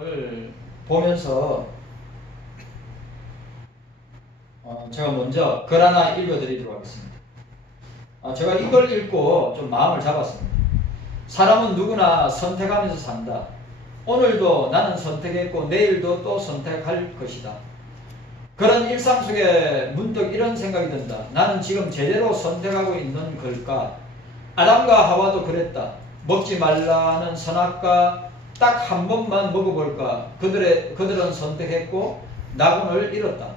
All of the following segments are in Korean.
을 보면서 제가 먼저 글 하나 읽어드리도록 하겠습니다. 제가 이걸 읽고 좀 마음을 잡았습니다. 사람은 누구나 선택하면서 산다. 오늘도 나는 선택했고 내일도 또 선택할 것이다. 그런 일상 속에 문득 이런 생각이 든다. 나는 지금 제대로 선택하고 있는 걸까? 아담과 하와도 그랬다. 먹지 말라는 선악과 딱 한 번만 먹어볼까? 그들은 선택했고 낙원을 잃었다.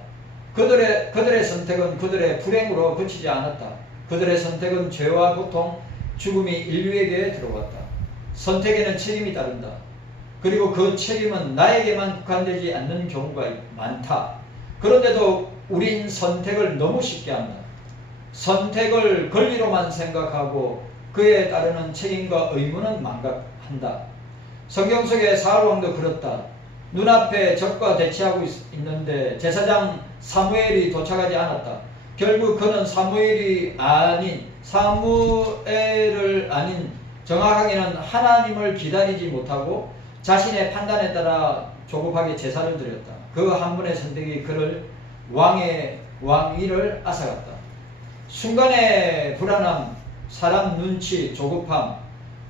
그들의 선택은 그들의 불행으로 그치지 않았다. 그들의 선택은 죄와 고통, 죽음이 인류에게 들어왔다. 선택에는 책임이 따른다. 그리고 그 책임은 나에게만 국한되지 않는 경우가 많다. 그런데도 우린 선택을 너무 쉽게 한다. 선택을 권리로만 생각하고 그에 따르는 책임과 의무는 망각한다. 성경 속에 사울왕도 그렇다. 눈앞에 적과 대치하고 있는데 제사장 사무엘이 도착하지 않았다. 결국 그는 사무엘을 아닌 정확하게는 하나님을 기다리지 못하고 자신의 판단에 따라 조급하게 제사를 드렸다. 그 한 분의 선택이 그를 왕위를 앗아갔다. 순간의 불안함, 사람 눈치, 조급함,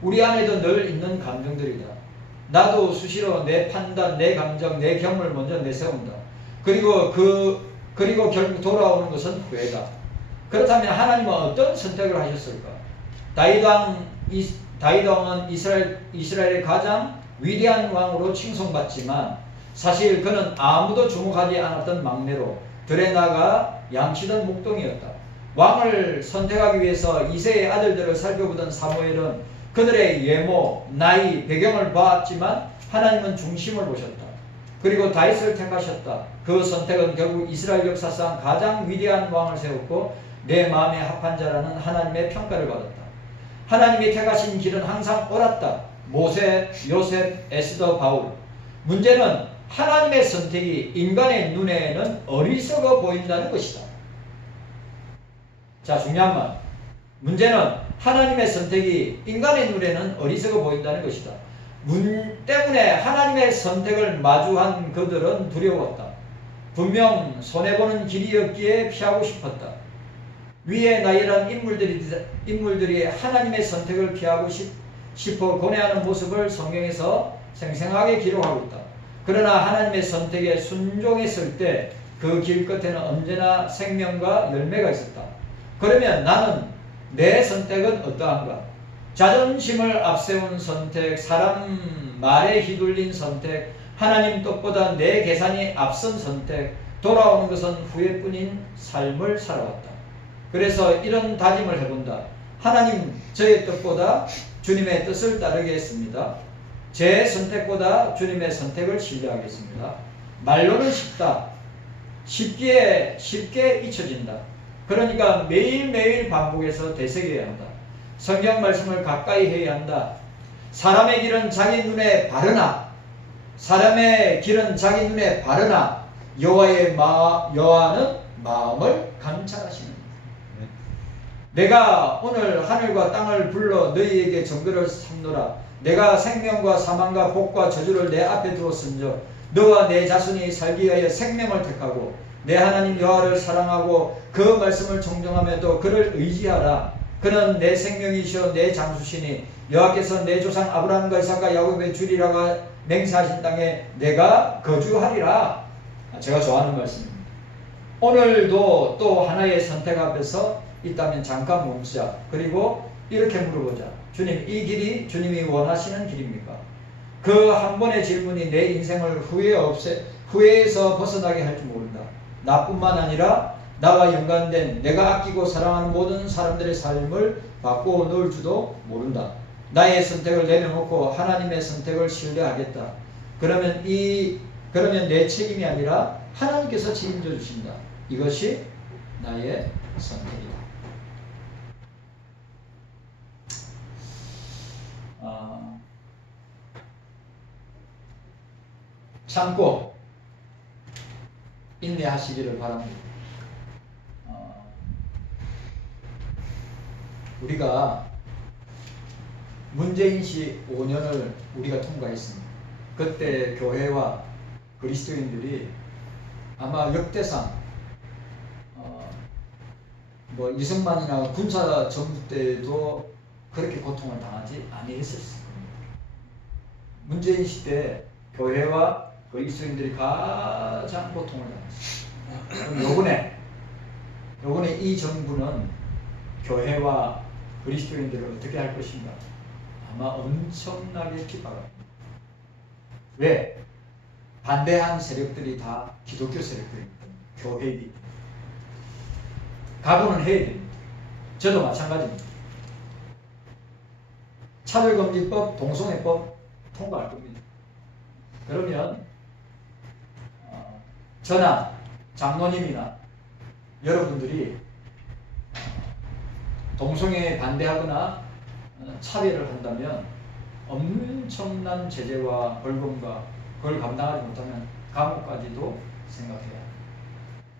우리 안에도 늘 있는 감정들이다. 나도 수시로 내 판단, 내 감정, 내 경험을 먼저 내세운다. 그리고 결국 돌아오는 것은 후회다. 그렇다면 하나님은 어떤 선택을 하셨을까? 다윗왕은 이스라엘의 가장 위대한 왕으로 칭송받지만 사실 그는 아무도 주목하지 않았던 막내로 들에 나가 양치던 목동이었다. 왕을 선택하기 위해서 이새의 아들들을 살펴보던 사무엘은 그들의 외모, 나이, 배경을 봤지만 하나님은 중심을 보셨다. 그리고 다윗을 택하셨다. 그 선택은 결국 이스라엘 역사상 가장 위대한 왕을 세웠고 내 마음에 합한 자라는 하나님의 평가를 받았다. 하나님이 택하신 길은 항상 옳았다. 모세, 요셉, 에스더, 바울. 문제는 하나님의 선택이 인간의 눈에는 어리석어 보인다는 것이다. 자, 중요한 말. 문제는 하나님의 선택이 인간의 눈에는 어리석어 보인다는 것이다. 때문에 하나님의 선택을 마주한 그들은 두려웠다. 분명 손해보는 길이었기에 피하고 싶었다. 위에 나열한 인물들이 하나님의 선택을 피하고 싶어 고뇌하는 모습을 성경에서 생생하게 기록하고 있다. 그러나 하나님의 선택에 순종했을 때 그 길 끝에는 언제나 생명과 열매가 있었다. 그러면 내 선택은 어떠한가? 자존심을 앞세운 선택, 사람 말에 휘둘린 선택, 하나님 뜻보다 내 계산이 앞선 선택, 돌아오는 것은 후회뿐인 삶을 살아왔다. 그래서 이런 다짐을 해본다. 하나님, 저의 뜻보다 주님의 뜻을 따르겠습니다. 제 선택보다 주님의 선택을 신뢰하겠습니다. 말로는 쉽다. 쉽게 잊혀진다. 그러니까 매일매일 반복해서 되새겨야 한다. 성경 말씀을 가까이 해야 한다. 사람의 길은 자기 눈에 바르나 여호와는 마음을 감찰하시는. 내가 오늘 하늘과 땅을 불러 너희에게 정결을 삼노라. 내가 생명과 사망과 복과 저주를 내 앞에 두었은즉 너와 내 자손이 살기 위하여 생명을 택하고 내 하나님 여호와를 사랑하고 그 말씀을 청종하며도 그를 의지하라. 그는 내 생명이시오 내 장수시니 여호와께서 내 조상 아브라함과 이삭과 야곱의 주리라가 맹세하신 땅에 내가 거주하리라. 제가 좋아하는 말씀입니다. 오늘도 또 하나의 선택 앞에서 있다면 잠깐 멈추자. 그리고 이렇게 물어보자. 주님, 이 길이 주님이 원하시는 길입니까? 그 한 번의 질문이 내 인생을 후회에서 벗어나게 할 줄 모른다. 나뿐만 아니라 나와 연관된 내가 아끼고 사랑하는 모든 사람들의 삶을 바꾸어 놓을 줄도 모른다. 나의 선택을 내려놓고 하나님의 선택을 신뢰하겠다. 그러면 내 책임이 아니라 하나님께서 책임져 주신다. 이것이 나의 선택이다. 참고 인내하시기를 바랍니다. 우리가 문재인 씨 5년을 우리가 통과했습니다. 그때 교회와 그리스도인들이 아마 역대상 뭐 이승만이나 군사 정부 때도 그렇게 고통을 당하지 아니했었을 겁니다. 문재인 시대 교회와 그리스도인들이 가장 고통을 당했습니다. 요번에 이 정부는 교회와 그리스도인들을 어떻게 할 것인가? 아마 엄청나게 핍박합니다. 왜? 반대한 세력들이 다 기독교 세력들입니다. 교회이기 때문에. 각오는 해야 됩니다. 저도 마찬가지입니다. 차별금지법, 동성애법 통과할 겁니다. 그러면 저나 장로님이나 여러분들이 동성애에 반대하거나 차별을 한다면 엄청난 제재와 벌금과 그걸 감당하지 못하면 감옥까지도 생각해야 합니다.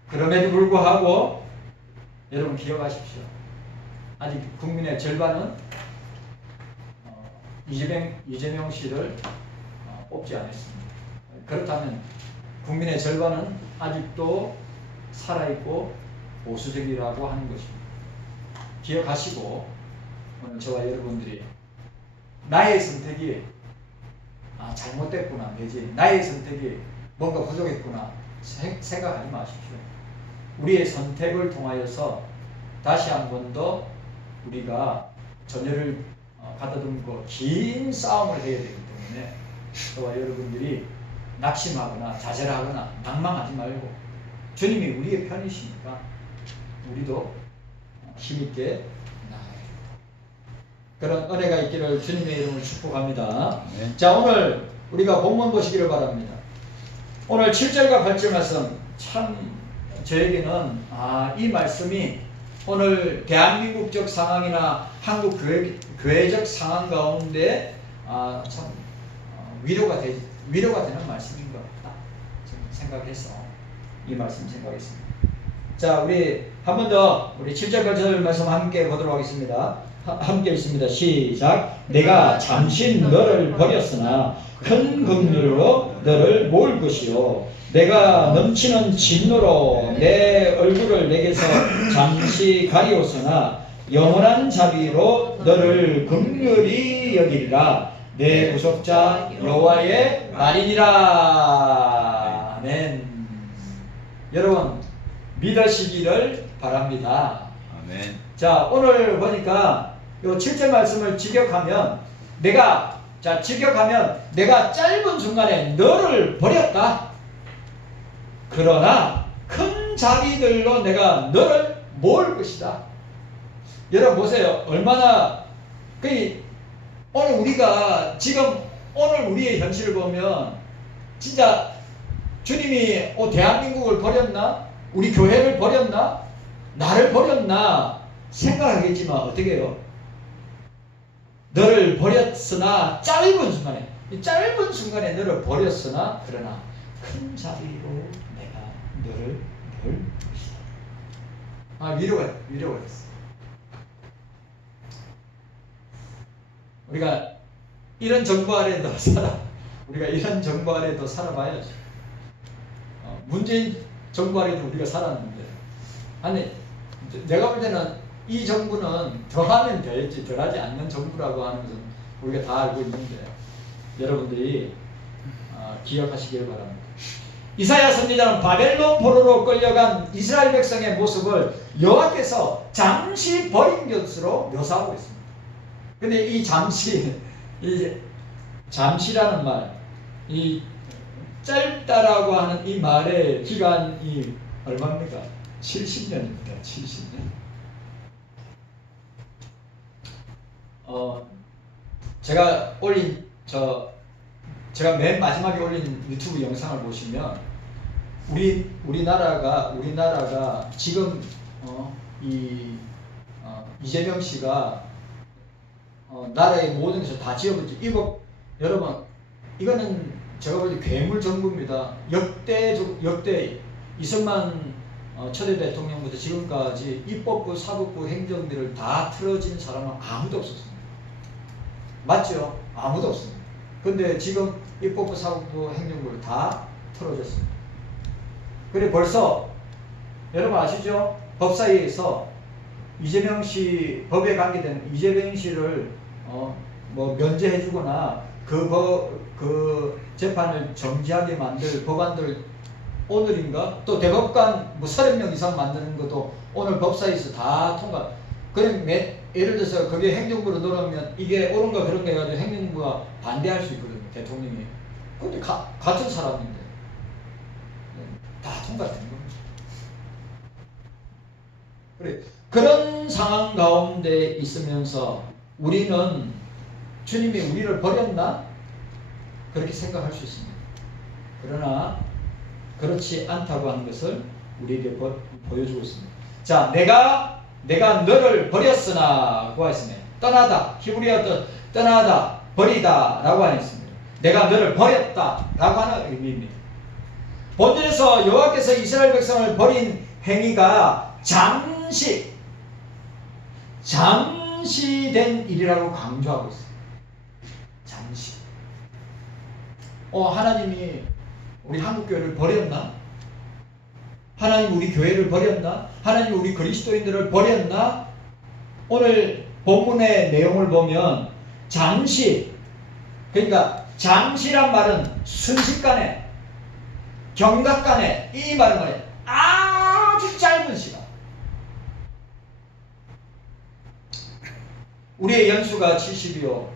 그럼에도 불구하고 여러분 기억하십시오. 아직 국민의 절반은 이재명 씨를 뽑지 않았습니다. 그렇다면 국민의 절반은 아직도 살아있고 보수적이라고 하는 것입니다. 기억하시고 오늘 저와 여러분들이 나의 선택이 잘못됐구나 내지 나의 선택이 뭔가 부족했구나 생각하지 마십시오. 우리의 선택을 통하여서 다시 한 번 더 우리가 전열을 가다듬고 긴 싸움을 해야 되기 때문에 저와 여러분들이 낙심하거나 좌절하거나 낭망하지 말고 주님이 우리의 편이시니까 우리도 힘있게 나아가야 됩니다. 그런 은혜가 있기를 주님의 이름으로 축복합니다. 네. 자, 오늘 우리가 본문 보시기를 바랍니다. 오늘 7절과 8절 말씀 참 저에게는 이 말씀이 오늘 대한민국적 상황이나 한국 교회적 상황 가운데 참 위로가 되는 말씀인 것 같다 생각해서 이 말씀 생각했습니다. 자, 우리 한 번 더 우리 7절 8절 말씀 함께 보도록 하겠습니다. 함께 읽습니다. 시작. 내가 잠시 너를 버렸으나 큰 긍휼로 너를 모을 것이요 내가 넘치는 진노로 내 얼굴을 내게서 잠시 가리웠으나 영원한 자비로 너를 긍휼히 여기리라. 내 구속자 여호와의 말이니라. 아멘. 여러분 믿으시기를 바랍니다. 아멘. 자, 오늘 보니까 요 7절 말씀을 직역하면 내가 짧은 순간에 너를 버렸다. 그러나 큰 자비들로 내가 너를 모을 것이다. 여러분 보세요. 얼마나 오늘 우리가 지금 오늘 우리의 현실을 보면 진짜 주님이 대한민국을 버렸나? 우리 교회를 버렸나? 나를 버렸나? 생각하겠지만 어떻게 해요? 너를 버렸으나 짧은 순간에 너를 버렸으나 그러나 큰 자비로 내가 너를 모을 것이다. 위로가 됐어. 우리가 이런 정부 아래도 살아봐야죠. 문재인 정부 아래도 우리가 살았는데 아니 내가 볼 때는 이 정부는 더하면 되지 덜하지 않는 정부라고 하는 것은 우리가 다 알고 있는데 여러분들이 기억하시길 바랍니다. 이사야 선지자는 바벨론 포로로 끌려간 이스라엘 백성의 모습을 여호와께서 잠시 버린 것으로 묘사하고 있습니다. 근데 이 잠시라는 말, 이 짧다라고 하는 이 말의 기간이 얼마입니까? 70년입니다. 70년. 제가 맨 마지막에 올린 유튜브 영상을 보시면 우리나라가 지금 이재명 씨가 나라의 모든 것을 다 지어버렸죠. 이거 여러분 이거는 제가 볼 때 괴물 정부입니다. 역대 이승만 초대 대통령부터 지금까지 입법부, 사법부, 행정비를 다 틀어진 사람은 아무도 없었습니다. 맞죠? 아무도 없습니다. 근데 지금 입법부, 사법부, 행정부를 다 틀어줬습니다. 그리고 벌써 여러분 아시죠? 법사위에서 이재명 씨 법에 관계되는 이재명 씨를 뭐 면제해주거나 그 재판을 정지하게 만들 법안들 오늘인가 또 대법관 뭐 30명 이상 만드는 것도 오늘 법사위에서 다 통과. 그럼 예를 들어서 그게 행정부로 들어오면 이게 옳은가 그런가 해가지고 행정부가 반대할 수 있거든요. 대통령이. 근데 같은 사람인데 다 통과되는 겁니다. 그래. 그런 상황 가운데 있으면서 우리는 주님이 우리를 버렸나? 그렇게 생각할 수 있습니다. 그러나 그렇지 않다고 하는 것을 우리에게 보여주고 있습니다. 자, 내가 너를 버렸으나 고 했습니다. 떠나다, 히브리어 떠나다, 버리다 라고 하였습니다. 내가 너를 버렸다 라고 하는 의미입니다. 본절에서 여호와께서 이스라엘 백성을 버린 행위가 잠시 된 일이라고 강조하고 있어요. 잠시. 하나님이 우리 한국교회를 버렸나? 하나님 우리 교회를 버렸나? 하나님 우리 그리스도인들을 버렸나? 오늘 본문의 내용을 보면 잠시, 그러니까 잠시란 말은 순식간에, 경각간에, 이 말은 뭐예요? 아주 짧은 시간. 우리의 연수가 70이요.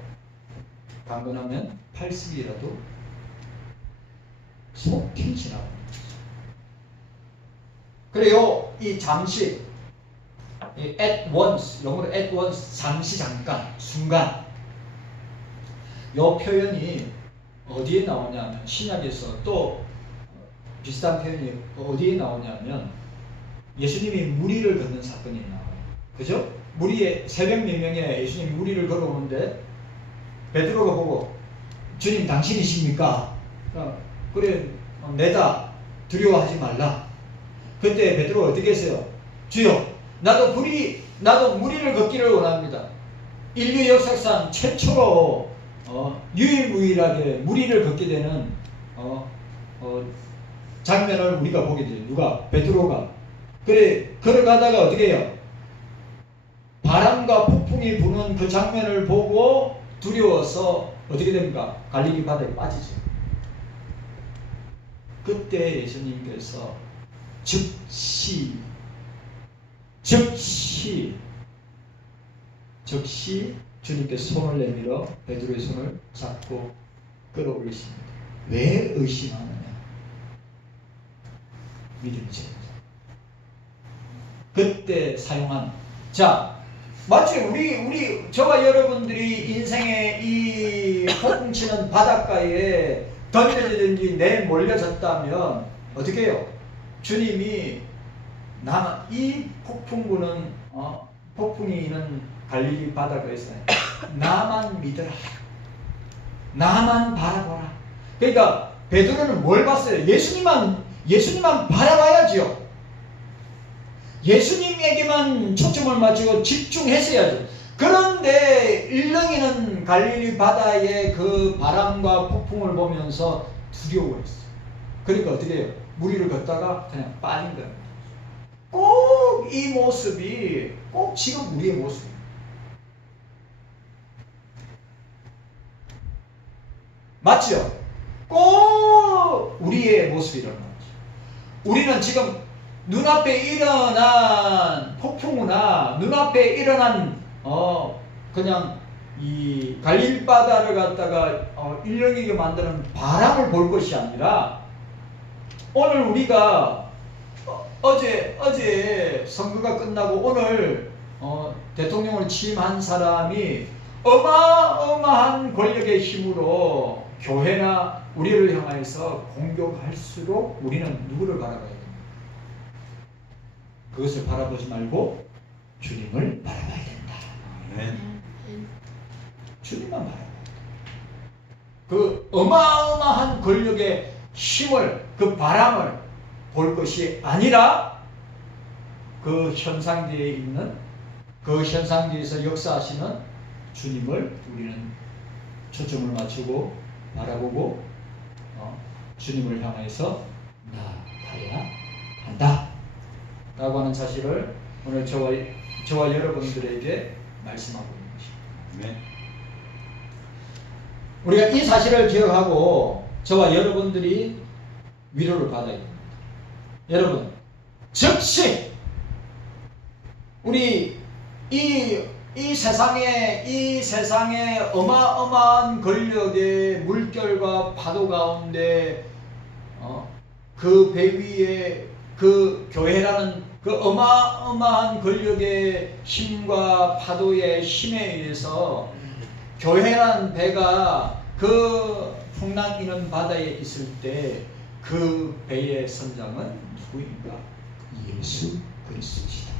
강건하면 80이라도 속히 지나갑니다. 그래요, 이 잠시, 이 at once, 영어로 at once, 잠시, 잠깐, 순간. 요 표현이 어디에 나오냐면, 신약에서 또 비슷한 표현이 어디에 나오냐면, 예수님이 무리를 걷는 사건이 나와요. 그죠? 무리에, 새벽 몇 명에 예수님이 무리를 걸어오는데, 베드로가 보고, 주님 당신이십니까? 그래, 내다, 두려워하지 말라. 그때 베드로가 어떻게 했어요? 주여, 나도 무리를 걷기를 원합니다. 인류 역사상 최초로 유일무이하게 무리를 걷게 되는 장면을 우리가 보게 돼요. 누가? 베드로가. 그래, 걸어가다가 어떻게 해요? 바람과 폭풍이 부는 그 장면을 보고 두려워서 어떻게 됩니까? 갈릴리 바다에 빠지죠. 그때 예수님께서 즉시 주님께서 손을 내밀어 베드로의 손을 잡고 끌어올리십니다. 왜 의심하느냐? 믿음이 제일이다. 그때 사용한, 자, 마치 저와 여러분들이 인생의 이 폭풍치는 바닷가에 던져지든지 내몰려졌다면 어떻게 해요? 주님이 이 폭풍 부는 폭풍이 있는 갈릴리 바다가에서 나만 믿어라, 나만 바라보라. 그러니까 베드로는 뭘 봤어요? 예수님만 바라봐야지요. 예수님에게만 초점을 맞추고 집중했어야죠. 그런데 일렁이는 갈릴리 바다의 그 바람과 폭풍을 보면서 두려워했어요. 그러니까 어떻게 해요? 무리를 걷다가 그냥 빠진 거예요. 꼭 이 모습이 꼭 지금 우리의 모습이에요. 맞죠? 꼭 우리의 모습이라는 거죠. 우리는 지금 눈앞에 일어난 폭풍우나 눈앞에 일어난 그냥 이 갈릴리 바다를 갖다가 일렁이게 만드는 바람을 볼 것이 아니라 오늘 우리가 어제 선거가 끝나고 오늘 대통령을 취임한 사람이 어마어마한 권력의 힘으로 교회나 우리를 향해서 공격할수록 우리는 누구를 바라봐야 됩니까? 그것을 바라보지 말고 주님을 바라봐야 된다. 주님만 바라봐야 된다. 그 어마어마한 권력의 힘을, 그 바람을 볼 것이 아니라 그 현상지에 있는, 그 현상지에서 역사하시는 주님을 우리는 초점을 맞추고 바라보고 주님을 향해서 나아가야 한다 라고 하는 사실을 오늘 저와 여러분들에게 말씀하고 있는 것입니다. 네. 우리가 이 사실을 기억하고 저와 여러분들이 위로를 받아야 됩니다. 여러분, 즉시 우리 이 세상에 어마어마한 권력의 물결과 파도 가운데 그 배 위에 그 교회라는 그 어마어마한 권력의 힘과 파도의 힘에 의해서 교회라는 배가 그 풍랑 이는 바다에 있을 때 그 배의 선장은 누구인가? 예수 그리스도시다.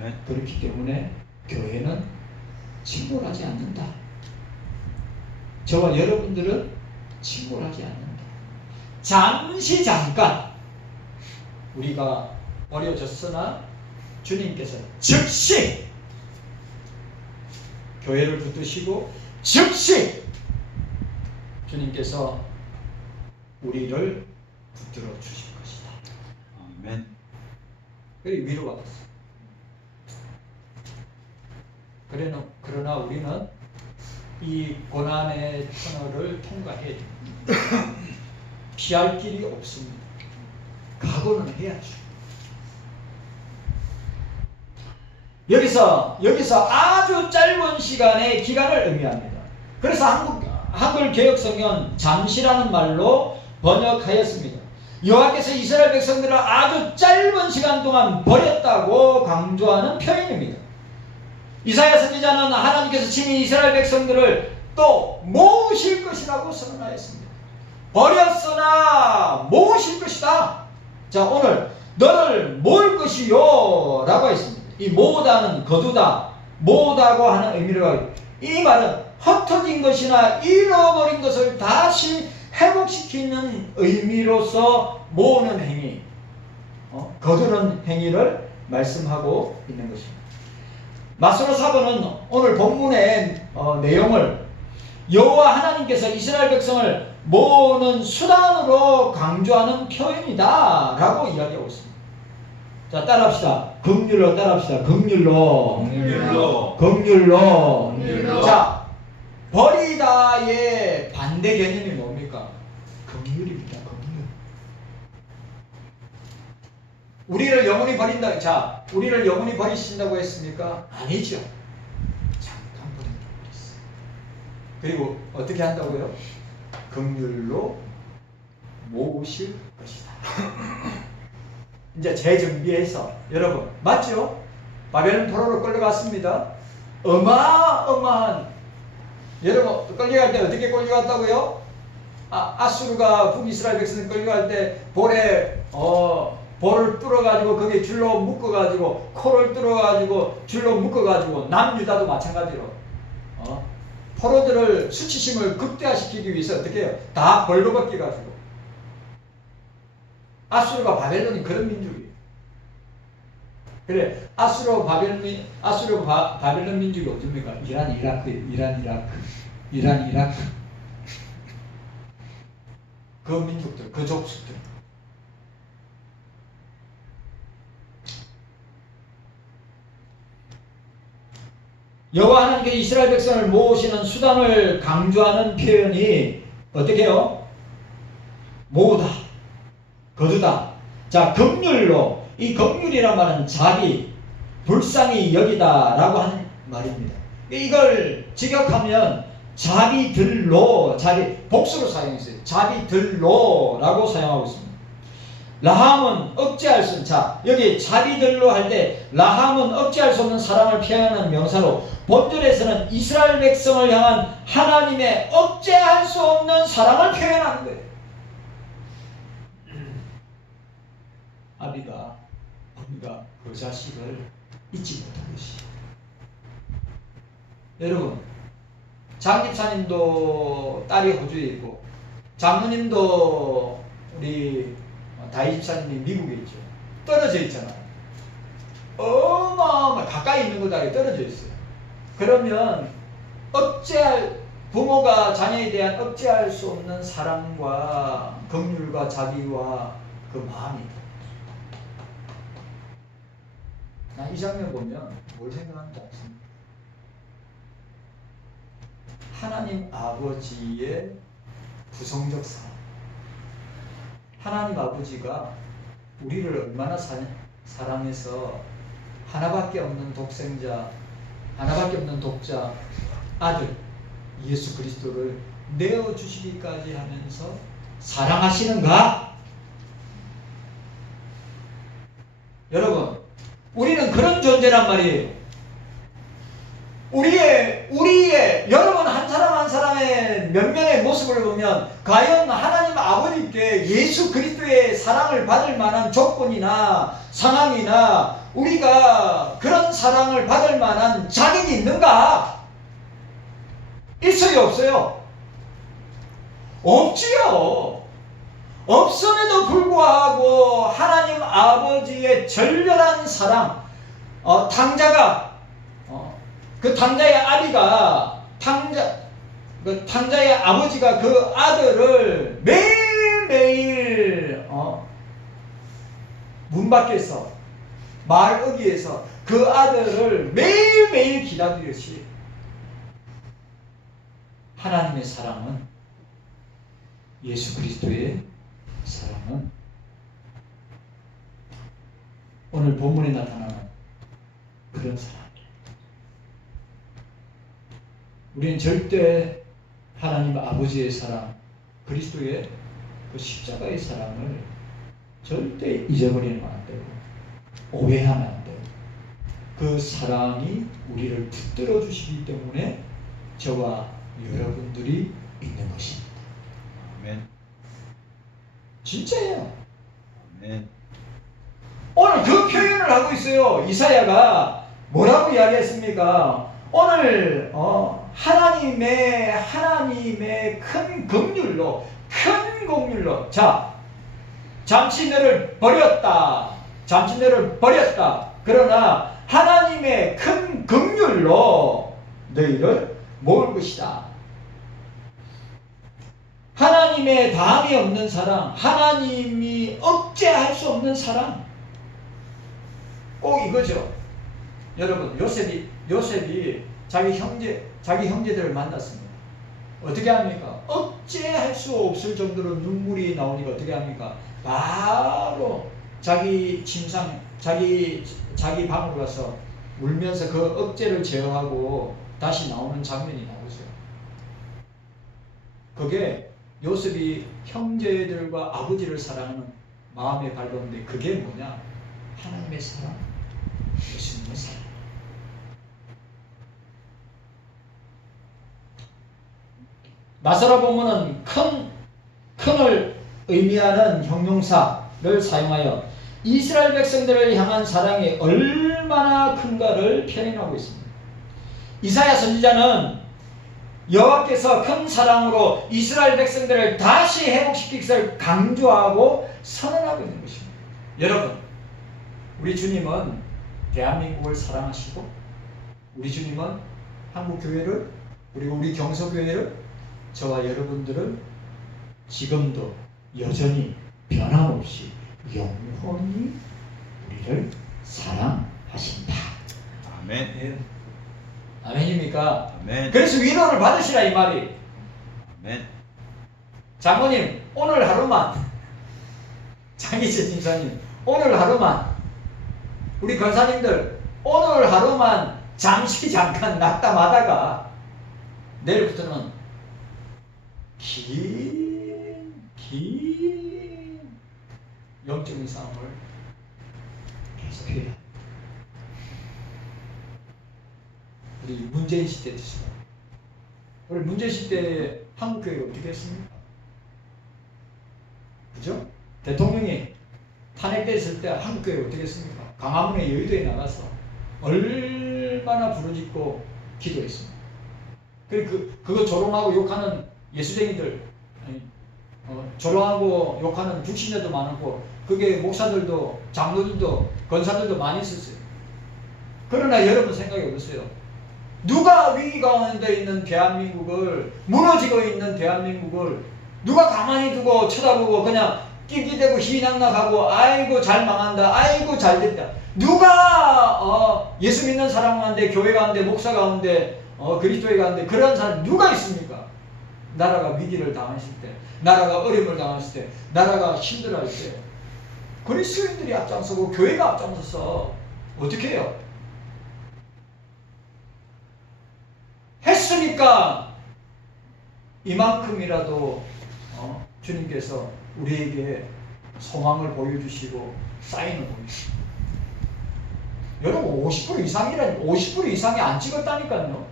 네. 그렇기 때문에 교회는 침몰하지 않는다. 저와 여러분들은 침몰하지 않는다. 잠깐 우리가 버려졌으나 주님께서 즉시 교회를 붙드시고 즉시 주님께서 우리를 붙들어 주실 것이다. 아멘. 그리고 위로받았어. 그러나 우리는 이 고난의 터널을 통과해야 됩니다. 피할 길이 없습니다. 각오는 해야죠. 여기서 아주 짧은 시간의 기간을 의미합니다. 그래서 한글 개혁성경 잠시라는 말로 번역하였습니다. 여호와께서 이스라엘 백성들을 아주 짧은 시간 동안 버렸다고 강조하는 표현입니다. 이사야 선지자는 하나님께서 친히 이스라엘 백성들을 또 모으실 것이라고 선언하였습니다. 버렸으나 모으실 것이다. 자, 오늘 너를 모을 것이요 라고 했습니다. 이 모으다는 거두다, 모으다고 하는 의미로 이 말은 흩어진 것이나 잃어버린 것을 다시 회복시키는 의미로서 모으는 행위, 거두는 행위를 말씀하고 있는 것입니다. 마스로 사본은 오늘 본문의 내용을 여호와 하나님께서 이스라엘 백성을 모으는 수단으로 강조하는 표현이다 라고 이야기하고 있습니다. 자, 따라합시다. 긍휼로 따라합시다. 긍휼로. 자, 버리다의 반대 개념이 뭡니까? 긍휼입니다. 긍휼. 우리를 영원히 버린다. 자, 우리를 영원히 버리신다고 했습니까? 아니죠. 잠깐 버린다고 그랬어요. 그리고 어떻게 한다고요? 긍휼로 모으실 것이다. 이제 재정비해서 여러분 맞죠? 바벨론 포로로 끌려갔습니다. 어마어마한 여러분 끌려갈 때 어떻게 끌려갔다고요? 아수르가 북이스라엘 백성을 끌려갈 때 볼을 뚫어가지고 거기에 줄로 묶어가지고 코를 뚫어가지고 줄로 묶어가지고 남유다도 마찬가지로 포로들을 수치심을 극대화시키기 위해서 어떻게 해요? 다 벌로 벗겨가지고 아수르가 바벨론이 그런 민족이에요. 그래 아수르 바벨론 민족이 어딥니까? 이란 이라크 그 민족들 그 족속들 여호와 하나님께서 이스라엘 백성을 모으시는 수단을 강조하는 표현이 어떻게 해요? 모으다, 거두다. 자, 긍휼로, 이 긍휼이란 말은 자비, 불쌍히 여기다 라고 하는 말입니다. 이걸 직역하면 자비들로, 복수로 사용했어요. 자비들로 라고 사용하고 있습니다. 라함은 억제할 수 없는, 자, 여기 자비들로 할 때 라함은 억제할 수 없는 사랑을 표현하는 명사로 본절에서는 이스라엘 백성을 향한 하나님의 억제할 수 없는 사랑을 표현하는 거예요. 아비가 그 자식을 잊지 못한 것이. 여러분, 장집사님도 딸이 호주에 있고 장모님도 우리 다희 집사님이 미국에 있죠. 떨어져 있잖아요. 어마어마 가까이 있는 거다 떨어져 있어요. 그러면 억제할 부모가 자녀에 대한 억제할 수 없는 사랑과 긍휼과 자비와 그 마음이 있다. 나 이 장면 보면 뭘 생각하는지 아십니까? 하나님 아버지의 부성적 사랑. 하나님 아버지가 우리를 얼마나 사랑해서 하나밖에 없는 독생자, 하나밖에 없는 독자, 아들 예수 그리스도를 내어주시기까지 하면서 사랑하시는가? 여러분, 우리는 그런 존재란 말이에요. 우리의 여러분 한 사람 한 사람의 면면의 모습을 보면 과연 하나님 아버지께 예수 그리스도의 사랑을 받을 만한 조건이나 상황이나 우리가 그런 사랑을 받을 만한 자격이 있는가? 있어요, 없어요? 없지요. 없음에도 불구하고 하나님 아버지의 절렬한 사랑, 그 탕자의 아비가 탕자의 아버지가 그 아들을 매일매일 문 밖에서 마을 어귀에서 그 아들을 매일매일 기다리듯이 하나님의 사랑은, 예수 그리스도의 사랑은 오늘 본문에 나타나는 그런 사랑이에요. 우리는 절대 하나님 아버지의 사랑, 그리스도의 그 십자가의 사랑을 절대 잊어버리면 안 되고 오해하면 안 되고, 그 사랑이 우리를 붙들어 주시기 때문에 저와 여러분들이 있는 것입니다. 아멘. 진짜예요. 아멘. 오늘 그 표현을 하고 있어요. 이사야가 뭐라고 이야기했습니까? 오늘 하나님의 큰 긍휼로, 큰 긍휼로, 자, 잠시 너를 버렸다. 그러나 하나님의 큰 긍휼로 너희를 모을 것이다. 하나님의 다함이 없는 사랑, 하나님이 억제할 수 없는 사랑, 꼭 이거죠. 여러분, 요셉이 자기 형제들을 만났습니다. 어떻게 합니까? 억제할 수 없을 정도로 눈물이 나오니까 어떻게 합니까? 바로 자기 방으로 가서 울면서 그 억제를 제어하고 다시 나오는 장면이 나오죠. 그게 요셉이 형제들과 아버지를 사랑하는 마음의 발로인데, 그게 뭐냐? 하나님의 사랑, 예수님의 사랑. 나사로 본문은 큰을 의미하는 형용사를 사용하여 이스라엘 백성들을 향한 사랑이 얼마나 큰가를 표현하고 있습니다. 이사야 선지자는 여호와께서 큰 사랑으로 이스라엘 백성들을 다시 회복시킬 것을 강조하고 선언하고 있는 것입니다. 여러분, 우리 주님은 대한민국을 사랑하시고, 우리 주님은 한국교회를, 그리고 우리 경서교회를, 저와 여러분들을 지금도 여전히 변함없이 영원히 우리를 사랑하신다. 아멘. 아멘입니까? 아멘. 그래서 위로를 받으시라 이 말이. 아멘. 장모님, 오늘 하루만, 장희철 집사님, 오늘 하루만, 우리 권사님들, 오늘 하루만 잠깐 낙담하다가 내일부터는 긴 영적인 싸움을 계속해야. 우리 문재인 시대 드시고, 우리 문재인 시대 한국교회 어떻게 했습니까? 그죠? 대통령이 탄핵됐을 때 한국교회 어떻게 했습니까? 광화문에 여의도에 나가서 얼마나 부르짖고 기도했습니다. 그거 조롱하고 욕하는 예수쟁이들, 조롱하고 욕하는 불신자도 많았고, 그게 목사들도, 장로들도, 권사들도 많이 있었어요. 그러나 여러분 생각해 보세요. 누가 위기 가운데 있는 대한민국을, 무너지고 있는 대한민국을 누가 가만히 두고 쳐다보고 그냥 낄낄대고 희낙낙하고 아이고 잘 망한다, 아이고 잘 됐다. 누가 예수 믿는 사람 가운데, 교회 가운데, 목사 가운데, 그리스도의 가운데 그런 사람 누가 있습니까? 나라가 위기를 당했을 때, 나라가 어려움을 당했을 때, 나라가 힘들어할 때 그리스도인들이 앞장서고 교회가 앞장서서 어떻게 해요? 했으니까 이만큼이라도 주님께서 우리에게 소망을 보여주시고 사인을 보여주시고, 여러분 50% 이상이란 50% 이상이 안 찍었다니까요.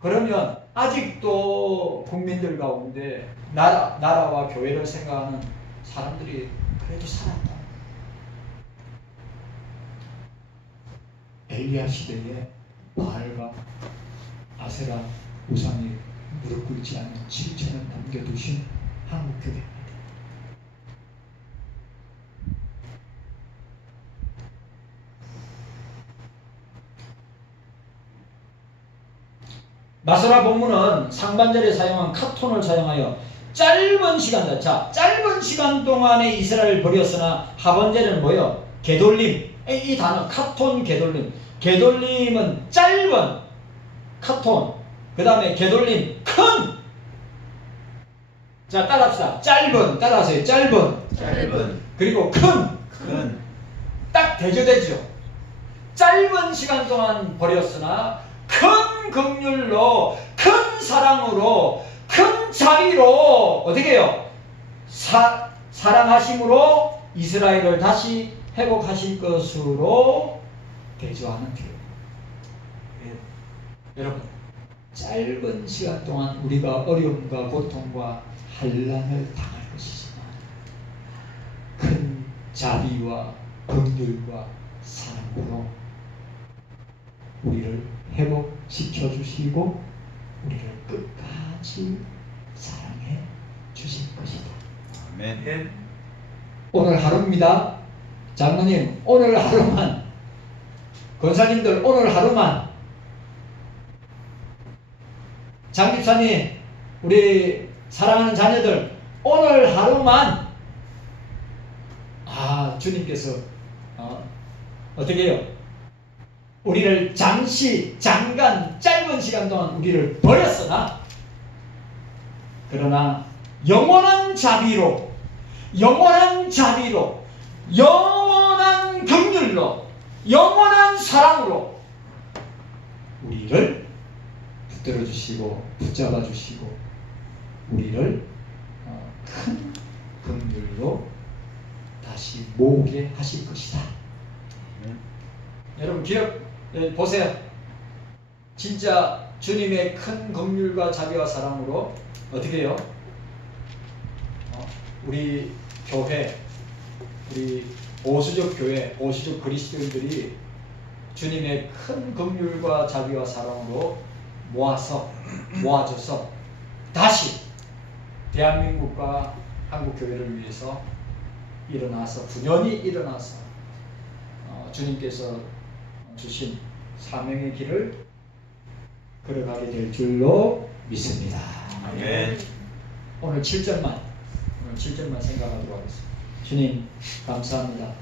그러면 아직도 국민들 가운데 나라와 교회를 생각하는 사람들이 그래도 살았다. 엘리야 시대에 바알과 아세라 우상이 무릎 꿇지 않은 7천을 남겨두신 한국교회입니다. 마소라 본문은 상반절에 사용한 카톤을 사용하여 짧은 시간, 짧은 시간 동안에 이스라엘을 버렸으나 하반절에는 뭐예요? 게돌림. 이 단어 카톤 게돌림. 게돌림은 짧은 카톤, 그 다음에 게돌림 큰. 자, 따라합시다. 짧은, 따라하세요. 짧은. 그리고 큰. 딱 대조되죠. 짧은 시간 동안 버렸으나 큰 긍휼로, 큰 사랑으로, 큰 자비로 어떻게 해요? 사랑하심으로 이스라엘을 다시 회복하실 것으로 대조하는 표현. 여러분, 짧은 시간 동안 우리가 어려움과 고통과 환난을 당할 것이지만 큰 자비와 긍휼과 사랑으로 우리를 회복시켜 주시고 우리를 끝까지 사랑해 주실 것이다. 아멘. 오늘 하루입니다. 장로님, 오늘 하루만, 권사님들 오늘 하루만, 장집사님, 우리 사랑하는 자녀들 오늘 하루만 주님께서 어떻게 해요? 우리를 잠깐 짧은 시간 동안 우리를 버렸으나 그러나 영원한 자비로, 영원한 긍휼로, 영원한 사랑으로 우리를 붙들어 주시고 붙잡아 주시고 우리를 큰 긍휼로 다시 모으게 하실 것이다. 여러분 보세요. 진짜 주님의 큰 긍휼과 자비와 사랑으로 어떻게 해요? 우리 교회, 우리 보수적 교회, 보수적 그리스도인들이 주님의 큰 긍휼과 자비와 사랑으로 모아져서 다시 대한민국과 한국교회를 위해서 분연히 일어나서 주님께서 주신 사명의 길을 걸어가게 될 줄로 믿습니다. 아멘. 오늘 7절만 생각하도록 하겠습니다. 주님 감사합니다.